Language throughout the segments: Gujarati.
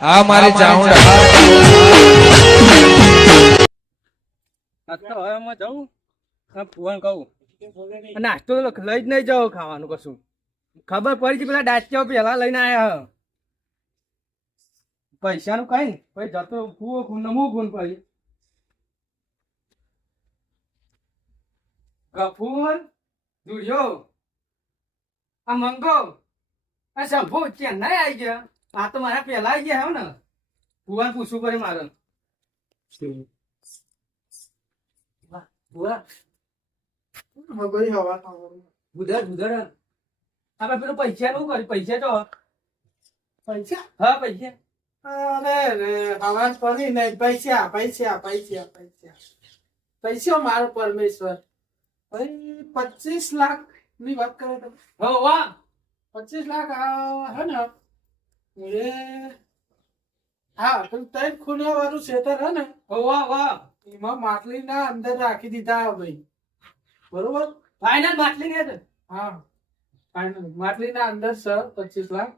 આ મારી ચાઉંડા હવે હું જાઉં? આ કહું. નાસ્તો તો લઈ જ નહીં જાઉં ખાવાનું કશું. ખબર પડી છે પેલા ડાચ્યો પેલા લઈને આવ્યા પૈસા પૈસાનું કઈ ને પછી જતો ફુવો ખૂન નમું ખૂન પછી. ગફુર દુર્યો આ મંગો આ સંભો ચેન્નાઈ આવી ગયા? આ તો મારા પેલા આવી ગયા હે ને. ફુવાને પૂછવું પડે મારે. ફુવા મગજ હવા ગુદર ગુદર. આપણે પેલું પૈસા નું પૈસા તો. પૈસા? હા પૈસા. અરે રે હવા પડી નહીં પૈસા પૈસા પૈસા પૈસા. પૈસા મારો પરમેશ્વર. પચીસ લાખની વાત કરો તમે. હો વાહ. પચીસ લાખ હે ને. એ હા પેલું ત્રણ ખૂણા વાળું શેતર હે ને? હો વાહ વાહ. એમાં માટલી ના અંદર રાખી દીધા ભાઈ. બરોબર? ફાઈનલ માટલી ને? હા. માટલી ના અંદર સર પચીસ લાખ.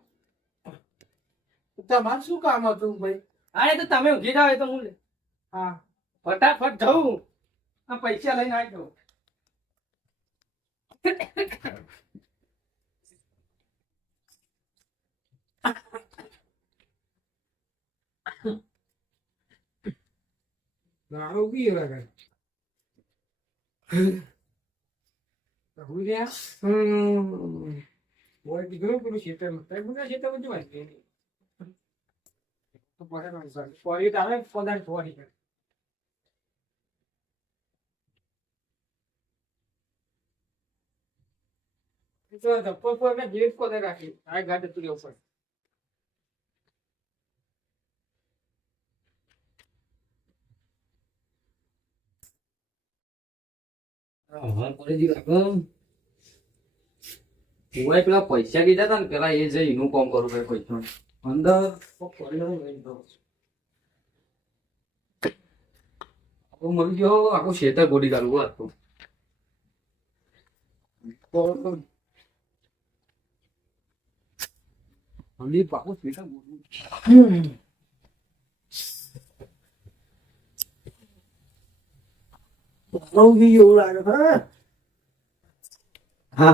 તમારે શું કામ હતું ભાઈ? અરે તો તમે ઉઘી જાવ તો હું લે. હા. ફટાફટ જવું આ પૈસા લઈને આવી જાઉં દારૂ પી લાગે ભૂલ્યા હમ ઓય કીધું પેલું ખેતરમાં તારે બધા ખેતરમાં જોવા જ નહીં. તો પડે નહીં સર. પડી તારે પદાર્થ જોવાની છે. એ તો ધપ્પો પર ને જેવી જ પદાર્થ રાખી આ ગાડી તું ઉપર પૈસા કીધા હતા ને, પેલા એ જઈ એનું કોમ કરું ભાઈ પૈસા. અંદર મળી ગયો, આખું શેતર ગોડી કાઢવું હતું પાકું શેતર ગોડવું રોગી એવું લાગે હા? હા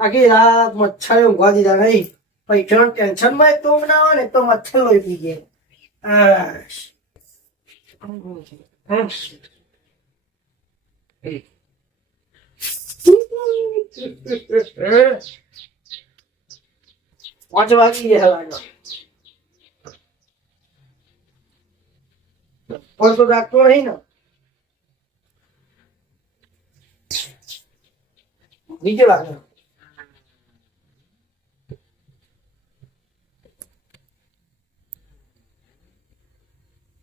આખી રાત મચ્છર ઊંઘવા દીધા નહીં. પૈસા ટેન્શનમાં તો ના હોય ને તો મચ્છર લોહી પી આશ. પાંચ વાગી ગયા લાગે. પણ તો ડાક્ટર નહીં ને. નીચે લાગે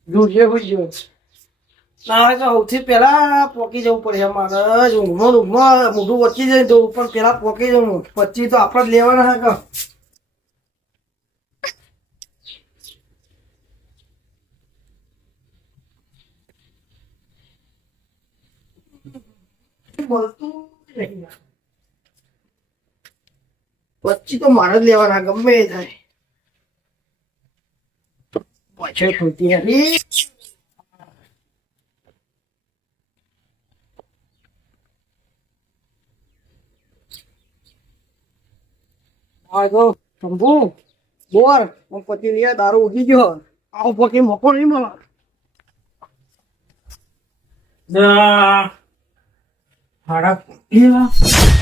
જોઈએ હોય ગયો ના તો સૌથી પેલા પોકી જવું પડે મારે ઊંઘમાં ઊંઘમાં મોઢું વચ્ચી જાય તો પણ પેલા પોકી જવું પછી તો આપણે જ લેવાના હે કે બોલતું નહીં પછી તો મારે જ લેવાના ગમે એ થાય. પાછળ ખોટી હતી હા તો શંભુ બોર હું પછી લે દારૂ ઉગી ગયો. આવો પછી મોકો નહીં મળે. હાડા એવા ત્યાં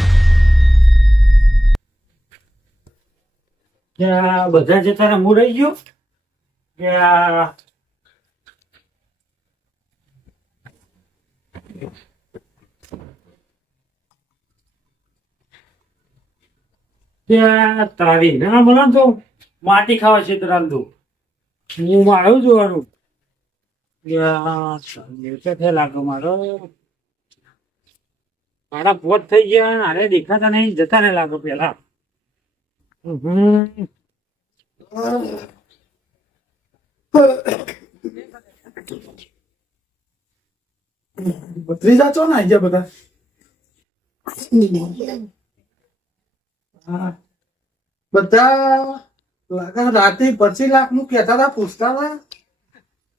બધા જતા હું રહી ગયો? ત્યાં તારી ના મને તો માટી ખાવા છે રાંધું હું આવ્યું જોવાનું લાગે મારો. મારા પોત થઈ ગયા અરે દેખાતા નહીં, જતા ને લાગે પેલા ભત્રીજા બધા? રાતે પચીસ લાખનું કેતા હતા, પૂછતા હતા.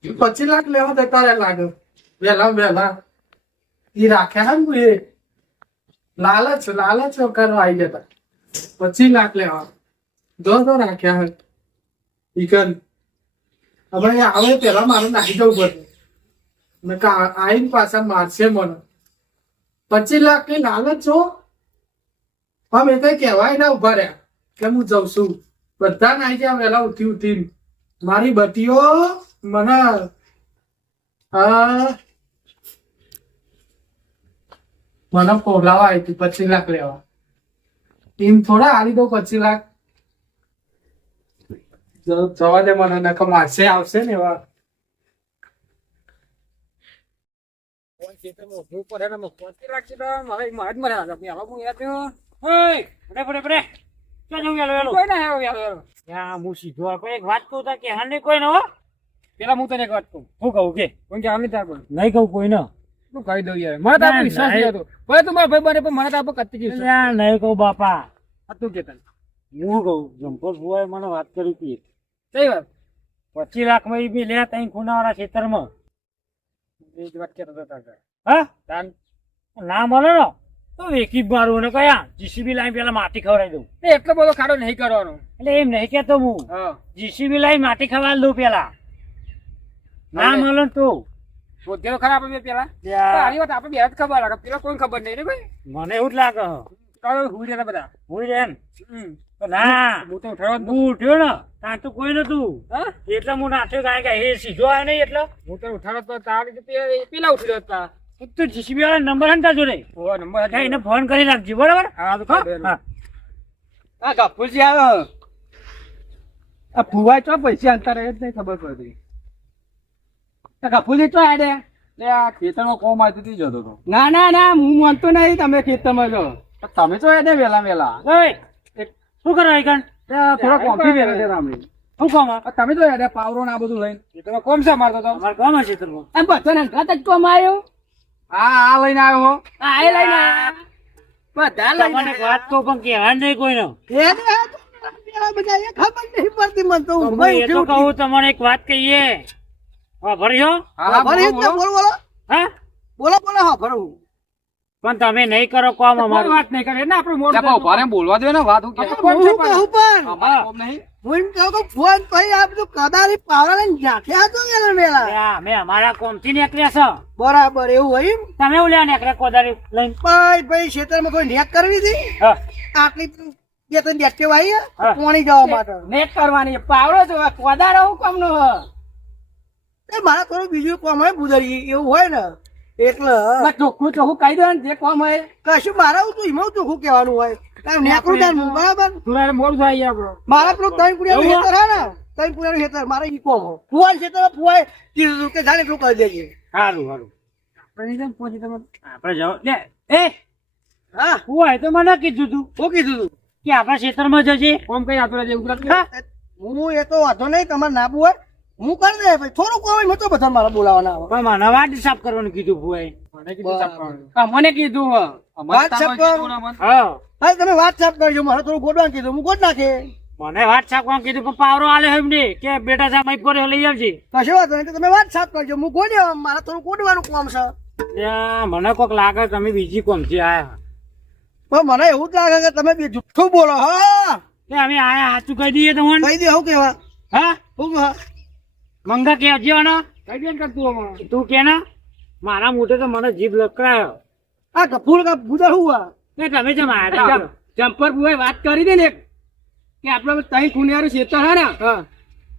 પચીસ લાખ લેવા દેતા રે લાગે વેલા વેલા એ રાખ્યા ને એ લાલચ લાલચ કરવા આવી જતા પચીસ લાખ લેવા. દો રાખ્યા હે ઈ કર હવે આવે પેલા મારે નાખી જવું પડે. મેં કા આઈને પાછા મારશે મને. પચીસ લાખની લાલચ છો હા મેં કઈ કહેવાય ના ઊભા રહ્યા. કે હું જઉં છું. બધા નાઈ ગયા વહેલા ઉઠી ઉઠી મારી બટીઓ મને હા મને પોલાવા આવી હતી પચીસ લાખ લેવા. ટીમ થોડા હારી દો પચીસ લાખ. જવા દે મને નકર માસે આવશે ને એવા. ત્યાં હું સીધો એક વાત કહું. તા કે હાને કોઈ નો પેલા હું તને વાત કહું હું કહું કે તાર નહીં કહું કોઈ નો. તું કહી દઉં યાર? મને તો આપણો ના, વિશ્વાસ નહીં હતો ભલે તું મારા ભાઈ બને પણ મને કત્તી નહીં કહું બાપા. આ તું કે તને. હું કહું જંપર ભુવાએ મને વાત કરી હતી. કઈ વાત? પચીસ લાખમાં બી લે ત્યાં ખૂણાવાળા ખેતરમાં. એ વાત કહેતો હતો હા? તાન? ના મળે ને? તો વેકી મારું ને કયા? જીસીબી લાઈન પેલા માટી ખવડાવી દઉં. એ એટલો બધો ખાડો નહીં કરવાનો. એટલે એમ નહીં કેતો હું. હા. જીસીબી લાઈન માટી ખવડાવી દઉં પેલા. ના મળે ને તો. શોધ્યો ખરા આપણે પેલા? આની વાત આપણે બે જ ખબર લાગે. પેલા કોઈ ખબર નહીં રે ભાઈ? મને એવું જ લાગે. હુઈ રહ્યા બધા. હું જ એમ હમ. તો ના હું તો ઉઠ્યો ને ત્યાં તો કોઈ નતું. હા? એટલે હું નાઠ્યો કારણ કે એ સીધો નહીં એટલે. હું તો ઉઠાડવા જ તાર પેલા ઉઠી હતા તો જીસીબી વાળા નંબર હંતા જો નહીં નંબર એને ફોન કરી રાખજો બરાબર? હા તો આ ગફુરજી આવ્યો. આ ફુવાય ચો પૈસા અંતર જ નહીં ખબર પડતી. કપૂરજી તો ચો આડે. એટલે આ ખેતરમાં કોમ આવતી હતી જતો હતો ના ના ના હું માનતો નહીં તમે ખેતરમાં જો તમે તો એને વેલા વેલા શું કરો આઈકન થોડા કોફી વેલા છે શું કામ તમે તો યાર પાવરો ને આ બધું લઈને. તમે કોમ છે મારતો તો અમારે કોમ છે તમને એમ બધો ને જ કોમ આવ્યો હા આ લઈને આવ્યો હો. આ એ લઈને બધા લઈને વાત કહું પણ કહેવા નહીં કોઈનો. તો બધા એ ખબર નહીં પડતી મને તો. તો તો કહું તમને એક વાત કહીએ. હા ભર્યો હા. બોલો બોલો. હા? બોલો બોલો હા ભરું. પણ તમે નહીં કરો કોમ અમારું. વાત નહીં કરે. ને આપણે મોઢું બોલવા દે ને વાત હું કે આપણે કોમ? પણ. અમારે કોમ નહીં. હું કહું કે ફોન કરી આ બધું કદારી પાવડા લઈને નાખ્યા હતો વેલા વેલા ત્યાં અમે અમારા કોમથી નીકળ્યા છો. બરાબર એવું હોય તમે લેવા નીકળ્યા કોદારી લઈને. ભાઈ ભાઈ ખેતરમાં કોઈ નેક કરવી હતી? હા. આટલી બે ત્રણ ડેક્ટીવ આવી પોણી જવા માટે. નેટ કરવાની પાવડો જો કોદારો હું કામ નો એ મારા થોડું બીજું કોમ હોય ગુજરી એવું હોય ને. એટલે ચોખ્ખું ચોખ્ખું કહી દો ને જે કોમ હોય કશું મારા હું તો એમાં ચોખ્ખું કહેવાનું હોય. નેકરું તારું બરાબર? મોડું થાય આપણો મારા પેલું ત્રણ ને ખેતર. મારે ઈ કોમ હો ફુવાલ ખેતર ફુવાય કીધું કે જાણે એટલું કરી દેજે. સારું સારું. આપણે પહોંચી તમે આપણે જાઓ લે એ હા? હું હોય તો મને કીધું તું. શું કીધું તું? કે આપણા ખેતરમાં જજે. કોમ કઈ આપડે જેવું હા? હું એ તો વાંધો નહીં તમારે નાબુ હોય. હું કરી દે ભાઈ થોડું કોઈ મેં તો બધા મારા બોલાવાના આવે પણ મને વાત સાફ કરવાનું કીધું ભુવાએ. મને કીધું સાફ કરવાનું. મને કીધું. હા. હા. તમે વાત સાફ કરજો મારે થોડું ગોડવાનું કીધું. હું ગોડ નાખે. મને વાત સાફ કરવાનું કીધું પણ પાવરો આલે એમ ને કે બેટા સાહેબ અહીં પર લઈ આવજે. કશો વાત નહીં તમે વાત સાફ કરજો. હું ગોડ્યો મારે થોડું ગોડવાનું કામ છે. મને કોક લાગે તમે બીજી કોમથી આયા. પણ મને એવું જ લાગે કે તમે બે જુઠ્ઠું બોલો હા. કે અમે આયા સાચું કહી દઈએ તમને. કહી દે હું કેવા? હા? હું કહા મંગા કે ને કઈ બેન કરતું તું કે ને? મારા મોઢે તો મને જીભ લકરાયો આ કપૂર કા બુદર હુઆ કે તમે જે હતા. જમ્પર બુએ વાત કરી દે ને કે આપણે તઈ ખુનિયારું શેતર હે ને? હા.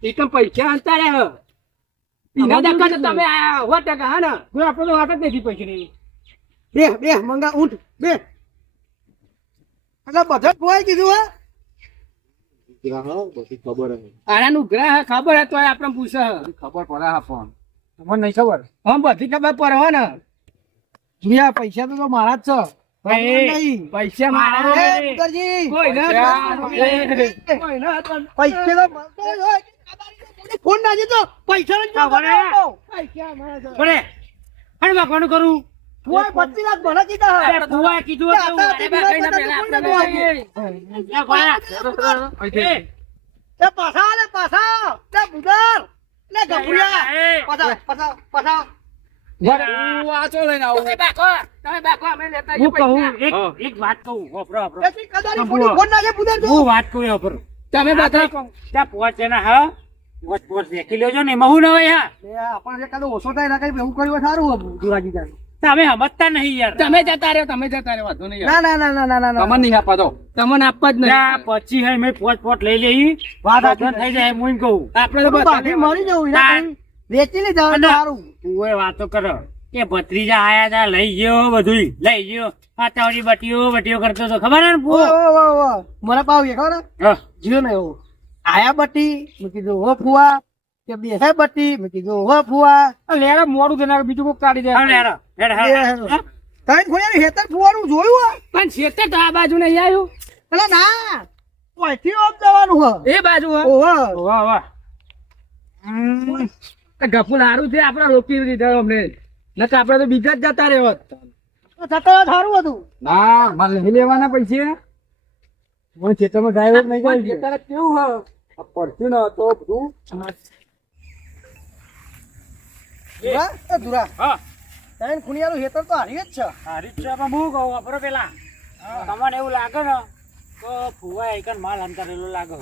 એકમ પૈસા અંતા રે હ. એના દકા તો તમે સો ટકા હે ને? કોઈ આપણે તો વાત જ નથી પૈસાની બે બે મંગા ઉઠ. બે. અગા બધા કોઈ કીધું હા? આનાનું ગ્રહ ખબર હે તો આપણે પૂછે. ખબર પડે હા પણ મને નહીં ખબર? હા બધી ખબર પડે હો ને. મિયા પૈસા તો મારા જ છે. પૈસા મારા. ફોન ના જતો પૈસા વાગવાનું કરું? ફુવાએ પચીસ લાખ ભરા કીધા. અરે ભુવાએ કીધું હતું. બધા તો કોઈને બોલાવીએ. લે ભલા. એ, એ પાછા લે પાછા લે બુદર લે ગભુરિયા પાછા પાછા પાછા હું વાંચો લઈને આવું તમે બાકો તમે બાકો અમે લેતા હું કહું પૈસા. એક હા. એક વાત કહું હોભરો, હોભરો. એથી કદારી હા, ફોડી બોલો. ફોન નાખે બુદર જો હું વાત કહું બધા ત્યાં પોચ હા પોચ પોચ દેખી લેજો ને એમાં ના ન હોય હા આપણને ઓછો થાય ના કઈ એવું કર્યું સારું દુરાજી જાય તમે સમજતા નહીં યાર. તમે જતા રહ્યો તમે જતા રહ્યો વાંધો નહીં ના ના ના ના ના ના. તમને નહીં આપવા દો તમને આપવા જ નહીં. પછી હે મેં પોટ પોટ લઈ લઈ. વાત સાચી. થઈ જાય હું એમ કહું. આપણે તો બાકી મરી જવું ના. વેચી લે જવાનું સારું. તું એ વાતો કરો. કે ભત્રીજા આયા તા લઈ ગયો બધું લઈ ગયો. પાતાવડી બટીઓ બટીઓ કરતો તો ખબર હે ને ઓ પૂરો? ઓ ઓ ઓ મને પાવ કે ખબર હે? જીઓ ને એવું. આયા બટી મેં કીધું હો ફુવા. કે બે હે બટી મેં કીધું હો ફુવા. લેરા મોડું દેનાર બીજું કોક કાઢી દે. હાલો, તારી ખોડિયાનું હેતર ફુવાનું જોયું હે? પણ છેતે તો આ બાજુ નહીં આવ્યું. એટલે ના. ઓયથી ઓમ જવાનું હો? એ બાજુ હો. ઓહો વાહ વાહ. તો ગફુલ હારું છે આપણે રોકી દીધા અમને. નકર આપણે તો બીજા જ જતા રહેવા. જતા સારું હતું. ના મારે લઈ લેવાના પૈસે. મને ખેતરમાં નહીં ખેતર કેવું હો? પડતું ન તો બધું. દુરા એ હા. તારી ખુનિયાનું હેતર તો હારી જ છે. હારી જ છે પણ હું કહું વાપરો પેલા? તમને એવું લાગે ને તો ફુવા એક માલ અંતરેલો લાગે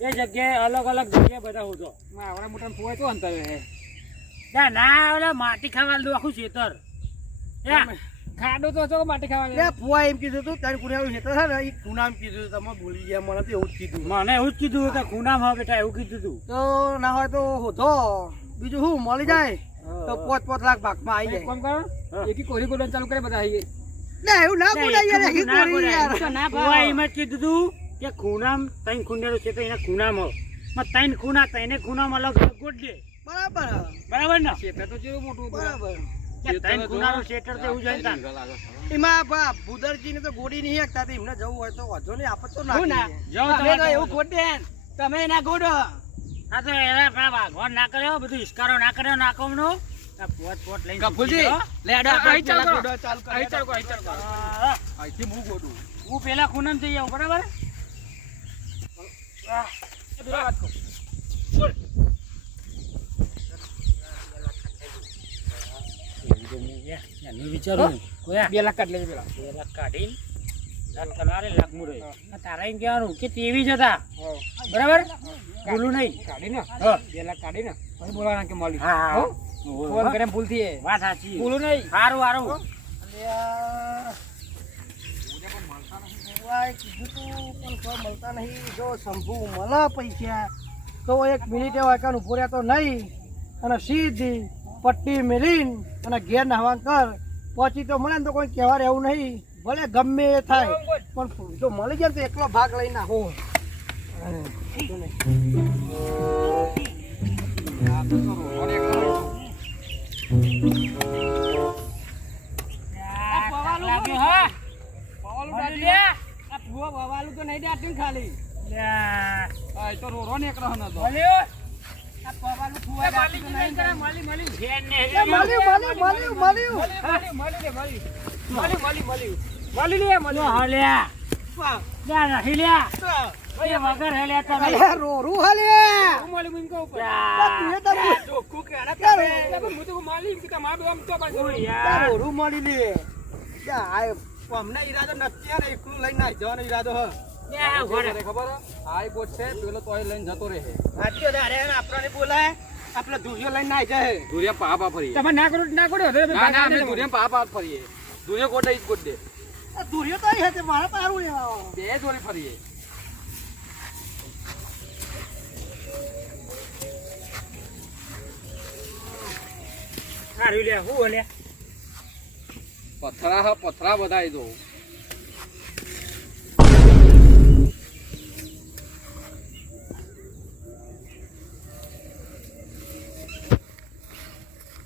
એ જગ્યાએ અલગ અલગ જગ્યાએ બધા હોતો આવડા મોટા ફુવા તો અંતર હે? ના ના ઓલા માટી ખાવા દો આખું ખેતર. ખાડો તો હતો માટી ખાવા ફુવા એમ કીધું તું તારી ખુનિયાનું હેતર છે ને એ ખૂનામ કીધું તું તમે ભૂલી ગયા મને તો એવું જ કીધું. મને એવું જ કીધું કે ખૂનામાં હા બેટા એવું કીધું તું. તો ના હોય તો હોતો બીજું શું મળી જાય? તો પોત પોત લાખ ભાગમાં આવી જાય. કામ કરો એકી કોરી ગોડન ચાલુ કરે બધા આવી ના એવું ના બોલાય યાર હિત ના યાર. ના ભાઈ એમ કીધું તું કે ખૂનામ તૈન ખૂનેરો છે તો એના ખૂનામાં માં તૈન ખૂના તૈને ખૂનામાં અલગ દે. બરાબર. બરાબર ને? છે તો જેવું મોટું બરાબર. કે તૈન ખૂનાનું શેટર તો એવું જાય એમાં બાપ ભૂદરજી તો ગોડી નહીં એમને જવું હોય તો વાંધો નહીં તો ના? જાઓ તમે એવું જવું તમે ના ગોડો. હા તો એના પેલા વાઘવાન ના કર્યો બધું ના કર્યો નાકોમનો પોત પોત લઈને ગફુરજી, ચૂકી ગયો. આપણે આપણે ચાલુ પેલા કરો. અહીં ચાલ કો, અહીં ચાલ કો. અહીંથી હું ગોડું. હું પેલા ખૂનામાં જઈ આવું બરાબર વાત કહું. વિચારું બે લાખ કાઢ લેજે પેલા. બે લાખ કાઢીને તમારે લાખ મુરે. તારા એમ કહેવાનું કે તેવી જ હતા. બરાબર? ભૂલું નહીં. કાઢી ને. બે લાખ કાઢીને પછી બોલવાના કે મળી હા. ફોન કરે ભૂલથી વાત સાચી. ભૂલું નહીં. સારું સારું કીધું તું પણ કોઈ મળતા નહીં. જો શંભુ મળે પૈસા તો એક મિનિટે વાયકાન ઊભો તો નહીં. અને સીધી પટ્ટી મેલીન અને ઘેર નહાવા કર. પછી તો મળે ને તો કોઈ કહેવા રહેવું નહીં. ભલે ગમે એ થાય પણ જો મળી જાય ને તો એકલો ભાગ લઈ નાખો લાગ્યો હા પવાલું મળી દાટી. લે. આ તો નહીં દાટી ખાલી. તો રોરો નીકળ્યો ને તો. મળ્યો? આ પવાલું એ ભૂવા મળી દાટી તો ગયું નહીં નહીં, દાટી. મળી, મળી. ઘેર ને એ મળ્યું મળ્યું મળ્યું મળ્યું મળી લે, લે, મળી. હા, લ્યા. લ્યા, નહીં લ્યા. એ વગર હે લ્યા તમે. અરે રોરું હાલે હું મળી, હું ઉપર. તું એ તારું ચોખ્ખું કે આના તમે. એટલે તો માલી કે તમારે બધું તો પાછું. યાર. રોરું મળી લે ત્યાં આ અમને ઈરાદો નથી યાર એકલું લઈને આવી જવાનો ઈરાદો હ ખબર? આ બોટ છે પેલો તોય લઈને જતો રહે વાત અરે આપણને બોલાય આપણે ધુરિયો લઈને આવી જાય ધુરિયા પા પા ફરીએ તમે ના કરો ના કરો ના ના અમે ધુરિયા પાપ પા ફરીએ ધુરિયા ગોડે ઈ દે ગોડે ધુરિયો તો અહીં હશે મારા પારું લેવા બે જોડે ફરીએ. સારું લ્યા હું લ્યા પથરા હા પથરા બધાય દો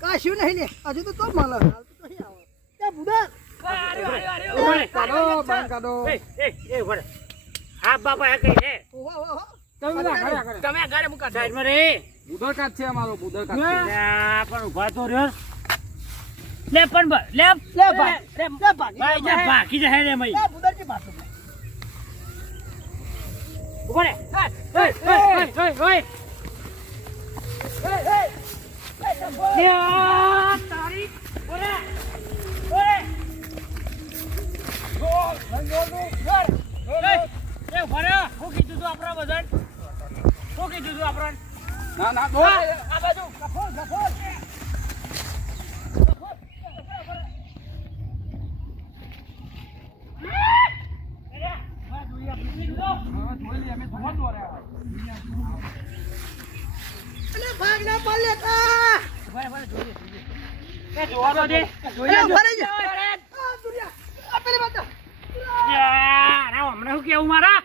કશું નહીં લે હજુ તો તો મળે હાલ તો નહીં આવે ત્યાં બુધા ઊભો રહે. કાઢો કાઢો એ, એ, એ, ઊભો હા બાપા એ કઈ ઓહો તમે ઘરે ઘરે. તમે ગાડે મુકા સાઈડમાં રે બુધર કાઢ છે અમારો બુધર કાઢ છે પણ ઊભા તો રહ્યો લે પણ લે લે ભાઈ લે ભાગી ભાઈ જા બાકી જાય રે મઈ લે બુધાજી પાછો ઊભો રે. ઓય, ઓય, ઓય, ઓય, ઓય. યા, તારી. ઊભો રે. ઊભો રે. ઓય, એ ઊભો રે. શું કીધું તું આપણા બધાને? શું કીધું તું આપણને? ના ના હા, આ બાજુ. ગફોર, ગફોર. અલે ભાગ લેતા જોવા દે. અલે ઊભા રહેજો. આ દુનિયા. આ પેલી બાજુ. યાર, આ હમણાં શું કેવું મારા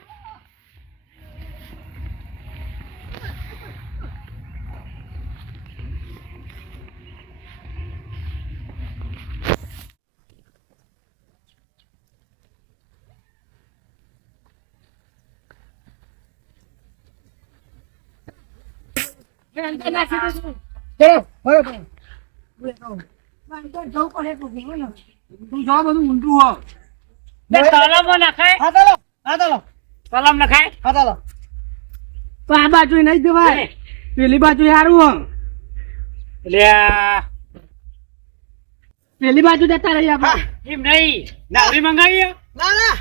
તું જા બધું ઊંધું હો. બે તલાવમાં નખાય? હા તો આ બાજુ નહીં દેવાય. પેલી બાજુ સારું હો. લ્યા પેલી બાજુ જતા રહી આપણે. એમ નહીં. નાવરી મંગાવી ના ના.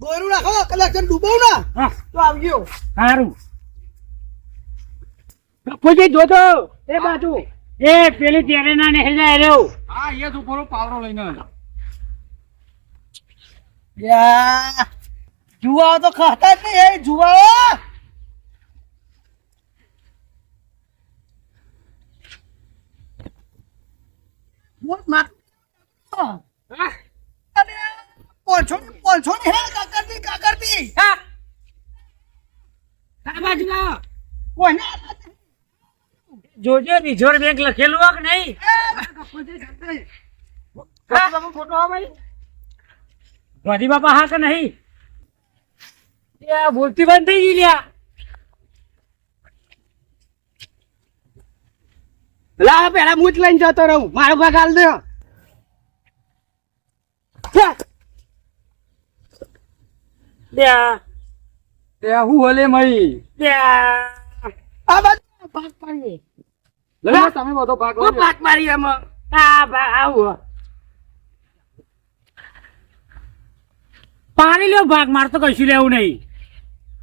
ગોયરું રાખો કલેક્શન ડૂબવ ના. હા. તો આવજો. સારું પછી જોતો. એ બાજુ. એ પેલી તેરે ના ને હેજા રહ્યો. હા એ તું પૂરો પાવડો લઈને યા જુવાઓ તો ખાતા જ નહીં એ જુવાઓ. બોલ માર અરે પોછો ની પોછો ની હે કાકરતી કાકરતી હા. આ બાજુ ના કોઈને આ બાજુ. જોજે રિઝર્વ બેંક લખેલું હોય કે નહીં ગાંધી બાપા હા કે નહીં? બોલતી બંધ થઈ ગઈ લ્યા. લા પેલા હું જ લઈને જતો રહું. મારો ભાગ હાલ દે. હું? હોલે મળી આ બાજુ. ભાગ પાડીએ તમે બધો ભાગ મારી એમાં. આ આવું પાણી લ્યો ભાગ. માર તો કશું લેવું નહીં.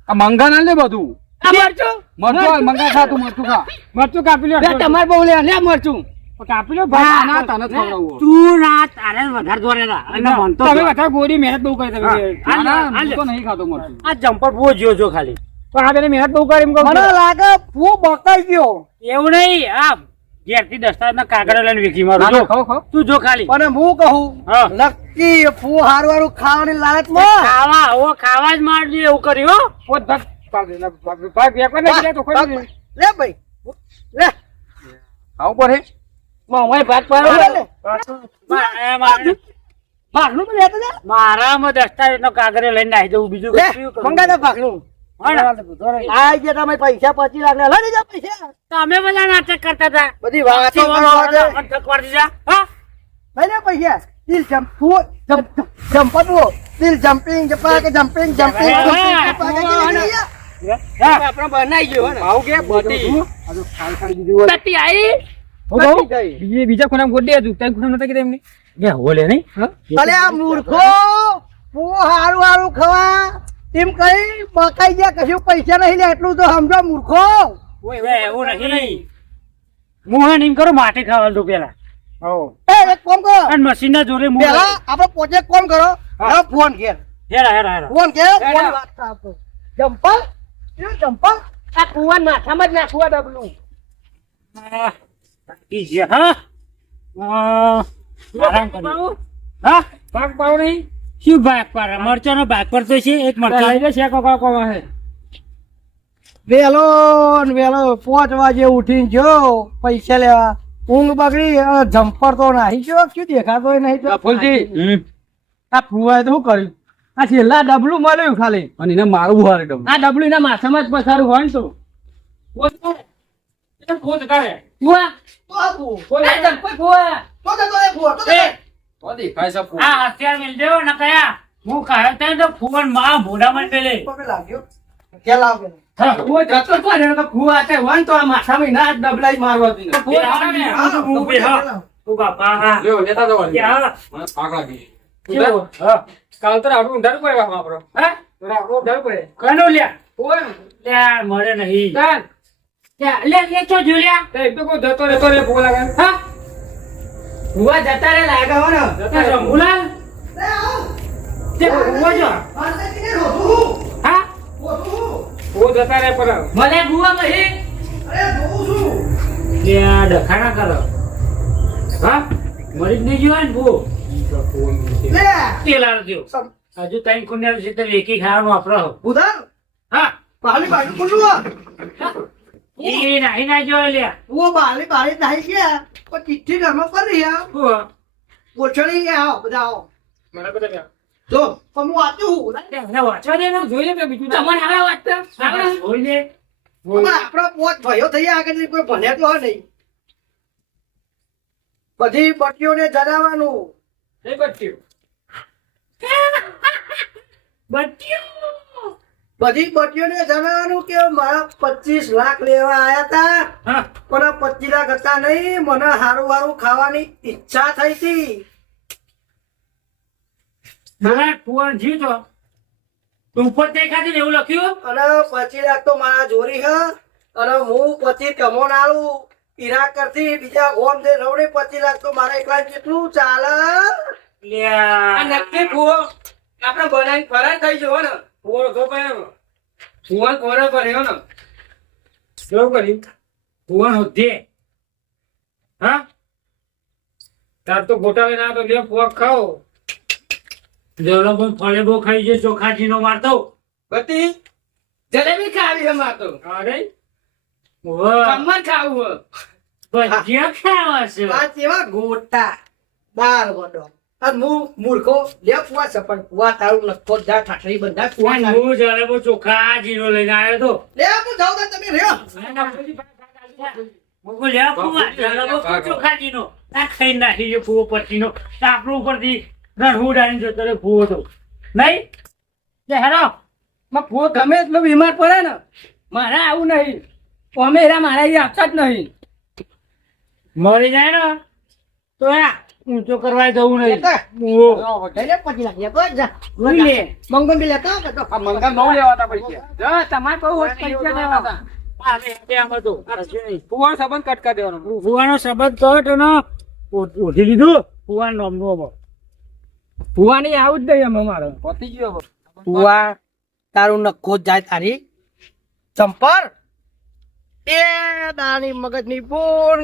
આ મંગા ના લે બધું. મરચું? મરચું મંગા ખા તું મરચું ખા. મરચું કાપી લ્યો તમારે બહુ લે લે મરચું. કાપી લો ભાઈ, ભાગ તને ખવડાવું. તું ના તારે વધારે દોરે અને મન તો તમે જો. ગોરી મહેનત બહુ કરી તમે. હા, ના, હાલ, હું હાલ. તો નહીં ખાતો મરચું. આ જમ્પર બહુ જો જો ખાલી. પણ આ બેને મહેનત બહુ કરી એમ કહું મને લાગે હું બકાઈ ગયો. એવું નહીં આ ઘેરથી દસ્તાવેજ ના કાગળ લઈને વીખી મારું ના. તું જો ખાલી. અને હું કહું હા. નક્કી ફૂ હારું હારું ખાવાની લાલચમાં? ખાવા ઓ ખાવા જ મારજે એવું કર્યું હો. ધક પાડ દે, ભાગ ભાગ વેકવા તો ખોઈ લે ભાઈ લે. આવું પડે. મારે- મારે- ભાગનું લેતો જા. મારામાં દસ્તાવેજ નો કાગળ લઈને નાખી દઉં બીજું મંગા દે ભાગનું ને? આ ગયા તમે પૈસા પચી લાખ ના લઈ જા પૈસા તમે બધા નાટક કરતા હતા બધી વાતો પછી કરવા દે મને ઠકવાર દીધા. હા? લઈ પૈસા દિલ જમ્પુ જમ્પો દિલ જમ્પિંગ જપા કે જમ્પિંગ જમ્પિંગ જમ્પિંગ જપા કે કે લઈ જા. હા. આપણે બનાવી ગયો હે કે બધી આ તો ખાઈ ખાઈ દીધું હોય. તતી આઈ? હું કહું? ગઈ. બીજે- બીજા ખૂણામાં ગોતી દે તું. તારી ખૂણામાં નતા કીધા એમને? બે હોલે નહીં? અલે આ મૂર્ખો હું હારું હારું ખવા એમ કઈ બકાઈ ગયા કશું પૈસા નહીં લે એટલું તો સમજો મૂર્ખો. એવું નહીં. મોહન એમ કરો માટે ખાવા દઉં પેલા. હોવ. એ એક કામ કરો. અને મશીન ના જોડે હું પેલા આપણે પોતે કોમ કરો? હા. ફોન ઘેર. હેરા હેરા હેરા ફોન ઘેર. ફોન વાત આપો આ કુવા નાખામાં જ નાખવા ડબલું. હા. આરામ. હા? ભાગ પાડો નહીં. શું ભાગ પર? મરચો નો ભાગ પર તો છે એક મરચો. છે કાકો વેલો વેલો પાંચ વાગે ઉઠીને જો પૈસા લેવા. ઊંઘ બગડી જમ્પર તો નાહી. ગયો શું દેખાતો નહીં તો? ફૂલજી આ ફુવાએ તો શું કર્યું? આ છેલ્લા ડબલું મળ્યું ખાલી. અને એને મારવું હારે ડબલું. આ ડબલું એના માથામાં જ પસારું હોય ને તો. ખોદ કાઢે. ફુવા. કોઈ ફુવા. તો તો ફુવા, તો તો દેખાય છે ફુવા. આ હથિયાર મિલ દેવો ને કયા હું કહે ત્યાં તો ફોનમાં ભોડામાં પેલે પગે લાગ્યો કે લાવ પેલા? હા. જતો તો ને તો ફુવા હાથે હોય ને તો માથામાં ના ડબલાઈ મારવા દીને. બે હા ને, હા, હું બે હા. તું બાપા હા. લ્યો, લેતા જાઓ વાળી. ક્યાં? મને થાક લાગી. હા. કાલ તો આપણું ઊંધારું પડે બાપા આપણો. હા? તો આપણું પડે. કનો લ્યા? ઓય, લ્યા, મળે નહીં. ચાલ. ચો તે તો કોઈ જતો રહેતો રે ભૂખ લાગે. હા? ફુવા જતા રે લાગે હો ને શંભુલાલ? તે? માતાજીને રોધું. હા? ભૂખ જતા રે પર મને ફુવા મહી અરે, જોઉં છું. લ્યા, ડખાણા કરો. હા? મરી જ નહીં ગયો ને બહુ. લે. તેલ આલજો. સમ- હજુ ત્રણ કુંડિયા છે તો એકી ખાવાનું વાપરો. ઉધાર. હા? બાલી બાજુ ખુલ્લું. એ નાહી ના જોય લ્યા. ઓ બાલી બાલી નાહી ગયા પણ ચિઠ્ઠી ઘરમાં કરી રહ્યા શું? પોછડી આવો બધા આવો મને બધા જો પણ હું વાંચું લ્યા, મને વાંચવા દે ને. જોઈ લે બે બીજું તમને આવે વાંચતા આપણે જોઈ લે. પણ પોત ભયો થઈ આગળ કોઈ ભણ્યા તો નહીં બધી બટીઓને ધરાવવાનું બચ્યું. બધી બટીઓને જણાવવાનું કે મારા પચીસ લાખ લેવા આયા તા. પણ આ પચીસ લાખ હતા નહીં મને હારું હારું ખાવાની ઈચ્છા થઈ હતી ઉપર દેખાતી ને એવું લખ્યું? અને પચીસ લાખ તો મારા જોરી હ. અને હું પછી કમોન આલું. ઈરા કરતી બીજા ગોમ જે રવડે પચીસ લાખ તો મારા એકલા કેટલું ચાલે. નક્કી ફુવો આપણે બનાવીને ફરાર થઈ જવો ને. તો પાડ્યો. ફુવા કોરો કર્યો ને. કેવું કર્યું? કુંવર દે હા? તાર તો ગોટા લઈને આવ્યો તો લ્યો, ફુવા ખાઓ. જરો પણ ફળે બહુ ખાઈ છે ચોખાજી નો મારતો બધી? જલેબી ખાવી હે માર તો. અરે, ખમણ ખાવું હે ભજીયા ખાવા છે. આ કેવા ગોટા. દાળ વડો અને હું મૂર્ખો લે ફુવા છે પણ ફુવા તારું લખો જા ઠાઠરી બંધા ના હું ચોખાજી નો લઈને આવ્યો તો લે હું જાઉં તો તમે રહ્યો. બહુ ચોખાજીનો આ ખાઈ નાખી છે ફુવો પછીનો આપણું ઉપરથી રણહું ઉડાડીને જતો રહ્યો ફુવો તો. નહીં? લે હેરો. માં ફુવો ગમે એટલો બીમાર પડે ને મારે આવું નહીં. અમે એરા મારા એ આપતા જ નહીં. મરી જાય ને? તો આ ઊંચો કરવા જવું નહીં. મંગન બી લેતા આવો કે તો. આ મંગા બહુ લેવાતા પૈસા તમારે બહુ પૈસા લેવાતા. ફુવાનો સંબંધ કટ દેવાનો. ફુવાનો સંબંધ કટ અને ઓઢી લીધું. ફુવાનું નામનું આમાં. ફુવાની આવું જ નહીં અમે મારે. પતી ગયો હવે. ફુવા તારું નખો જાય તારી. ચંપર એ દાની મગજની પૂર